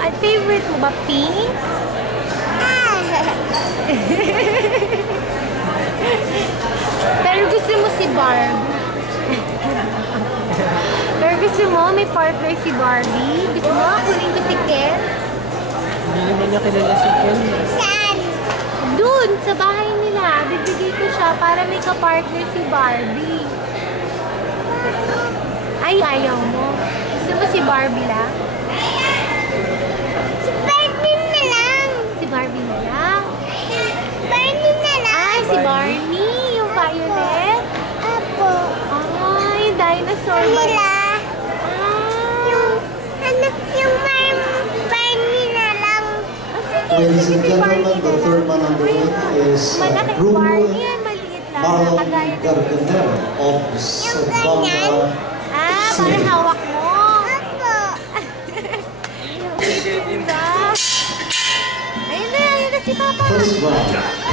At favorite mo ba pink? Pero gusto mo si Barbie? Pero gusto mo may partner si Barbie? Gusto mo kunin ko si Ken? Hindi naman niya kilala si Ken. Saan? Doon, sa bahay nila. Bibigay ko siya para may ka-partner si Barbie. Ay, ayaw mo. Gusto mo si Barbie lang? Si Barbie na lang. Si Barbie na lang? Barbie na lang. Ay, si Barney. Yung violet. Apo. Ay, yung dinosaur. Nila. Ah. Yung Barney na lang. Ladies and gentlemen, the third man on the ring is Malaking Bruno Barney yan. Maliit lang. Marlon Nakagaya ng... Carpenter of Sabanga. Ah, parang hawak mo. Apo. Diba? Ayun na si Papa. First round.